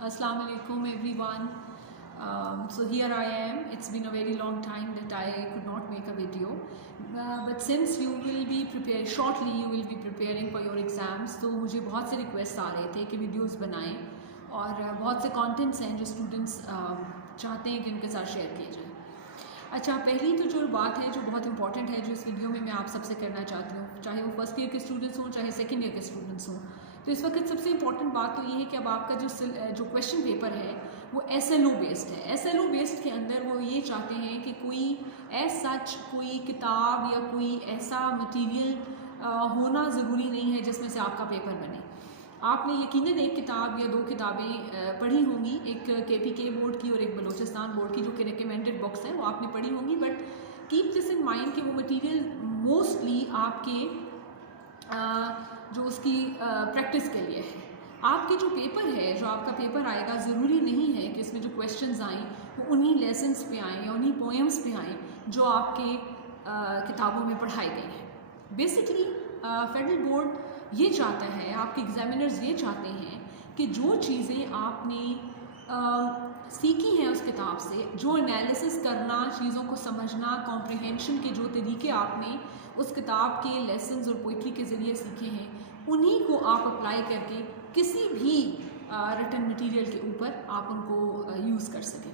Assalamu alaikum everyone. So here I am. It's been a very long time that I could not make a video, but since you will be preparing shortly, you will be preparing for your exams. तो मुझे बहुत से requests आ रहे थे कि videos बनाएं और बहुत से contents हैं जो students चाहते हैं कि उनके साथ share किए जाएं। अच्छा, पहली तो जो बात है जो बहुत इंपॉर्टेंट है जो इस वीडियो में मैं आप सबसे करना चाहती हूँ, चाहे वो फर्स्ट ईयर के स्टूडेंट्स हों चाहे सेकेंड ईयर के स्टूडेंट्स हों, तो इस वक्त सबसे इंपॉर्टेंट बात तो ये है कि अब आपका जो क्वेश्चन पेपर है वो SLO बेस्ड है। SLO बेस्ड के अंदर वो ये चाहते हैं कि कोई किताब या कोई ऐसा मटीरियल होना ज़रूरी नहीं है जिसमें से आपका पेपर बने। आपने यकीनन एक किताब या दो किताबें पढ़ी होंगी, एक KPK बोर्ड की और एक बलूचिस्तान बोर्ड की, जो कि रिकमेंडेड बुक्स हैं, वो आपने पढ़ी होंगी। But keep this in mind कि वो मटेरियल मोस्टली आपके जो उसकी प्रैक्टिस के लिए है। आपके जो पेपर है, जो आपका पेपर आएगा, ज़रूरी नहीं है कि इसमें जो क्वेश्चंस आएँ वो उन्हीं लेसन्स पे आएँ या उन्हीं पोएम्स पे आएँ जो आपके किताबों में पढ़ाए गए हैं। बेसिकली फेडरल बोर्ड ये चाहता है, आपके एग्जामिनर्स ये चाहते हैं कि जो चीज़ें आपने सीखी हैं उस किताब से, जो एनालिसिस करना, चीज़ों को समझना, कॉम्प्रिहेंशन के जो तरीके आपने उस किताब के लेसन्स और पोइट्री के ज़रिए सीखे हैं, उन्हीं को आप अप्लाई करके किसी भी रिटन मटेरियल के ऊपर आप उनको यूज़ कर सकें।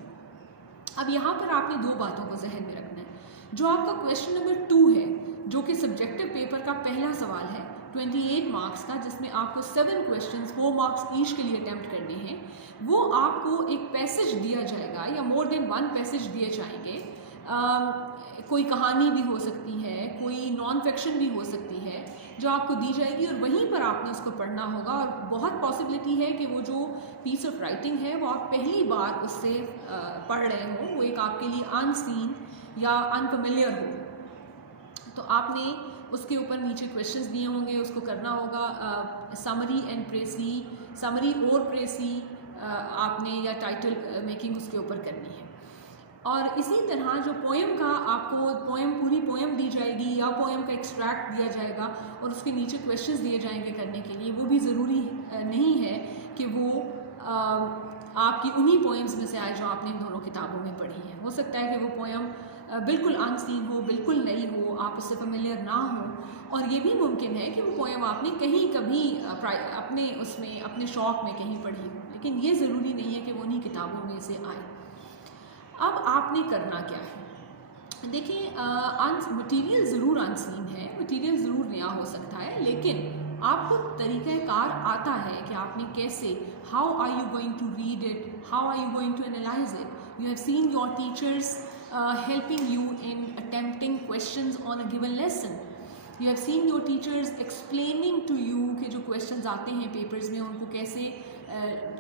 अब यहाँ पर आपने दो बातों को जहन में रखना है। जो आपका क्वेश्चन नंबर 2 है, जो कि सब्जेक्टिव पेपर का पहला सवाल है 28 मार्क्स का, जिसमें आपको 7 क्वेश्चंस 4 मार्क्स ईच के लिए अटैम्प्ट करने हैं, वो आपको एक पैसेज दिया जाएगा या मोर देन 1 पैसेज दिए जाएंगे। कोई कहानी भी हो सकती है, कोई नॉन फिक्शन भी हो सकती है, जो आपको दी जाएगी और वहीं पर आपने उसको पढ़ना होगा। और बहुत पॉसिबिलिटी है कि वो जो पीस ऑफ राइटिंग है वो आप पहली बार उससे पढ़ रहे हो, वो एक आपके लिए अनसीन या अनफेमिलियर हो। तो आपने उसके ऊपर नीचे क्वेश्चंस दिए होंगे, उसको करना होगा। समरी और प्रेसी आपने या टाइटल मेकिंग उसके ऊपर करनी है। और इसी तरह जो पोएम का आपको पूरी पोएम दी जाएगी या पोएम का एक्सट्रैक्ट दिया जाएगा और उसके नीचे क्वेश्चंस दिए जाएंगे करने के लिए, वो भी ज़रूरी नहीं है कि वो आपकी उन्हीं पोएम्स में से आए जो आपने इन दोनों किताबों में पढ़ी है। हो सकता है कि वो पोएम बिल्कुल अनसीन हो, बिल्कुल नई हो, आप उससे फेमिलियर ना हो, और ये भी मुमकिन है कि वो पोएम आपने कहीं कभी अपने शौक़ में कहीं पढ़ी हो, लेकिन ये ज़रूरी नहीं है कि वो उन्हीं किताबों में से आए। अब आपने करना क्या है? देखिए, मटीरियल ज़रूर अनसीन है, मटीरियल ज़रूर नया हो सकता है, लेकिन आपको तरीक़ाकार आता है कि आपने कैसे, how are you going to read it, how are you going to analyse it. You have seen your teachers helping you in attempting questions on a given lesson. You have seen your teachers explaining to you कि जो questions आते हैं papers में उनको कैसे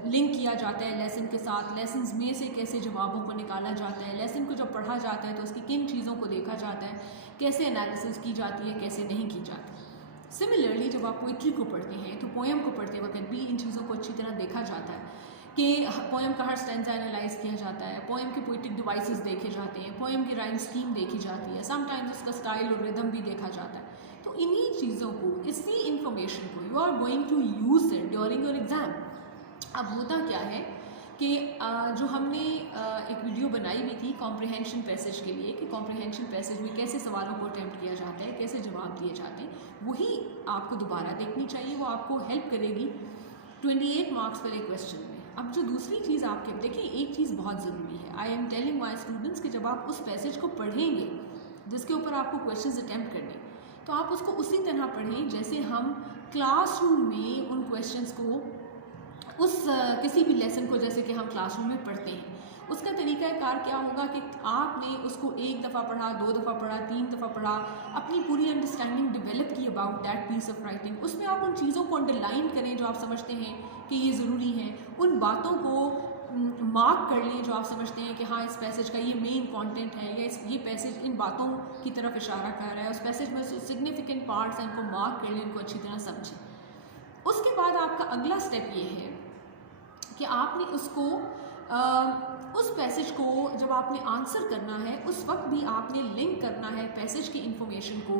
link किया जाता है लेसन के साथ, लेसन्स में से कैसे जवाबों को निकाला जाता है, लेसन को जब पढ़ा जाता है तो उसकी किन चीज़ों को देखा जाता है, कैसे एनालिसिस की जाती है, कैसे नहीं की जाती। सिमिलरली जब आप पोइट्री को पढ़ते हैं तो पोएम को पढ़ते वक्त भी इन चीज़ों को अच्छी तरह देखा जाता है कि पोएम का हर स्टैंजा एनालाइज किया जाता है, पोएम के पोइटिक डिवाइसेस देखे जाते हैं, पोएम की राइम स्कीम देखी जाती है, समटाइम्स उसका स्टाइल और रिदम भी देखा जाता है। तो इन्हीं चीज़ों को, इसी इंफॉर्मेशन को you are going to use it during your exam. अब होता क्या है कि जो हमने एक वीडियो बनाई हुई थी कॉम्प्रिहेंशन पैसेज के लिए, कि कॉम्प्रिहेंशन पैसेज में कैसे सवालों को अटैम्प्ट किया जाता है, कैसे जवाब दिए जाते हैं, वही आपको दोबारा देखनी चाहिए। वो आपको हेल्प करेगी 28 मार्क्स पर एक क्वेश्चन में। अब जो दूसरी चीज़ आपके, देखिए एक चीज़ बहुत ज़रूरी है, I am telling my students कि जब आप उस पैसेज को पढ़ेंगे जिसके ऊपर आपको क्वेश्चंस अटैम्प्ट करने, तो आप उसको उसी तरह पढ़ें जैसे हम क्लासरूम में उन क्वेश्चंस को, किसी भी लेसन को जैसे कि हम क्लासरूम में पढ़ते हैं, उसका तरीक़ाकार क्या होगा कि आपने उसको 1 दफ़ा पढ़ा, 2 दफ़ा पढ़ा, 3 दफ़ा पढ़ा, अपनी पूरी अंडरस्टैंडिंग डेवलप की about that piece of writing. उसमें आप उन चीज़ों को अंडरलाइन करें जो आप समझते हैं कि ये ज़रूरी हैं, उन बातों को मार्क कर लें जो आप समझते हैं कि हाँ इस पैसेज का ये मेन कंटेंट है, या ये पैसेज इन बातों की तरफ इशारा कर रहा है, उस पैसेज में सिग्निफिकेंट पार्ट्स हैं, इनको मार्क कर लें, इनको अच्छी तरह समझें। उसके बाद आपका अगला स्टेप ये है कि आपने उसको उस पैसेज को जब आपने आंसर करना है उस वक्त भी आपने लिंक करना है पैसेज की इंफॉर्मेशन को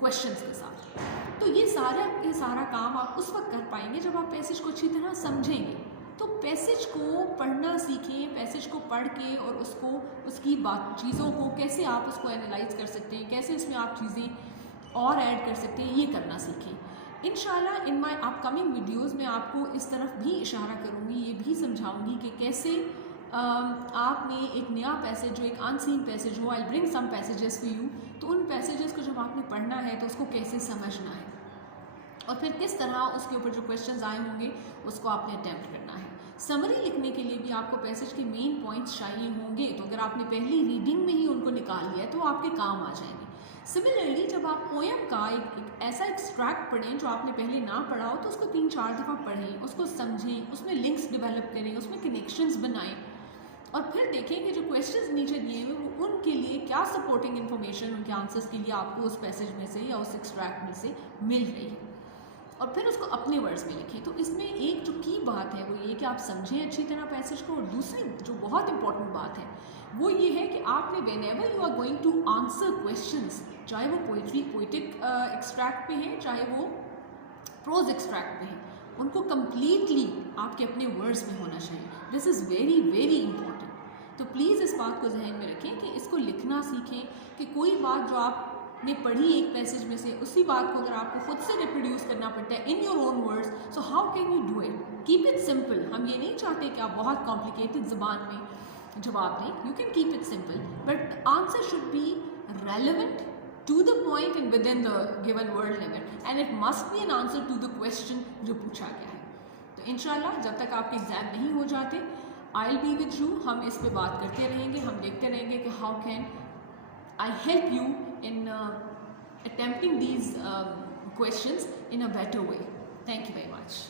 क्वेश्चंस के साथ। तो ये सारा काम आप उस वक्त कर पाएंगे जब आप पैसेज को अच्छी तरह समझेंगे। तो पैसेज को पढ़ना सीखें, पैसेज को पढ़ के और उसको उसकी बात चीज़ों को कैसे आप उसको एनालाइज कर सकते हैं, कैसे उसमें आप चीज़ें और ऐड कर सकते हैं, ये करना सीखें। इंशाल्लाह इन माय अपकमिंग वीडियोस में आपको इस तरफ भी इशारा करूँगी, ये भी समझाऊँगी कि कैसे आपने एक नया पैसेज जो एक अनसीन पैसेज हो, I bring some passages for you, तो उन पैसेजेस को जब आपने पढ़ना है तो उसको कैसे समझना है और फिर किस तरह उसके ऊपर जो क्वेश्चंस आए होंगे उसको आपने अटैम्प्ट करना है। समरी लिखने के लिए भी आपको पैसेज के मेन पॉइंट्स चाहिए होंगे, तो अगर आपने पहली रीडिंग में ही उनको निकाल लिया तो आपके काम आ जाएंगे। सिमिलरली जब आप पोएम का एक ऐसा एक्सट्रैक्ट पढ़ें जो आपने पहले ना पढ़ा हो, तो उसको 3-4 दफ़ा पढ़ें, उसको समझें, उसमें लिंक्स डेवलप करें, उसमें कनेक्शंस बनाएं और फिर देखें कि जो क्वेश्चंस नीचे दिए हुए वो उनके लिए क्या सपोर्टिंग इन्फॉर्मेशन उनके आंसर्स के लिए आपको उस पैसेज में से या उस एक्सट्रैक्ट में से मिल रही है और फिर उसको अपने वर्ड्स में लिखें। तो इसमें एक जो की बात है वो ये कि आप समझें अच्छी तरह पैसेज को, और दूसरी जो बहुत इंपॉर्टेंट बात है वो ये है कि आपने whenever you are going to answer questions, चाहे वो पोइटिक एक्सट्रैक्ट पे हैं, चाहे वो प्रोज एक्सट्रैक्ट पे हैं, उनको कम्प्लीटली आपके अपने वर्ड्स में होना चाहिए। This is very very important. तो प्लीज़ इस बात को जहन में रखें कि इसको लिखना सीखें कि कोई बात जो आपने पढ़ी एक पैसेज में से, उसी बात को अगर आपको खुद से रिप्रोड्यूस करना पड़ता है in your own words, so how can you do it? Keep it simple. हम ये नहीं चाहते कि आप बहुत कॉम्प्लिकेटेड ज़बान में जवाब दें, you can keep it simple, but answer should be relevant, to the point and within the given word limit, and it must be an answer to the question जो पूछा गया है। तो इंशाल्लाह जब तक आपके एग्ज़ाम नहीं हो जाते, I'll be with you, हम इस पे बात करते रहेंगे, हम देखते रहेंगे कि how can I help you in attempting these questions in a better way. Thank you very much.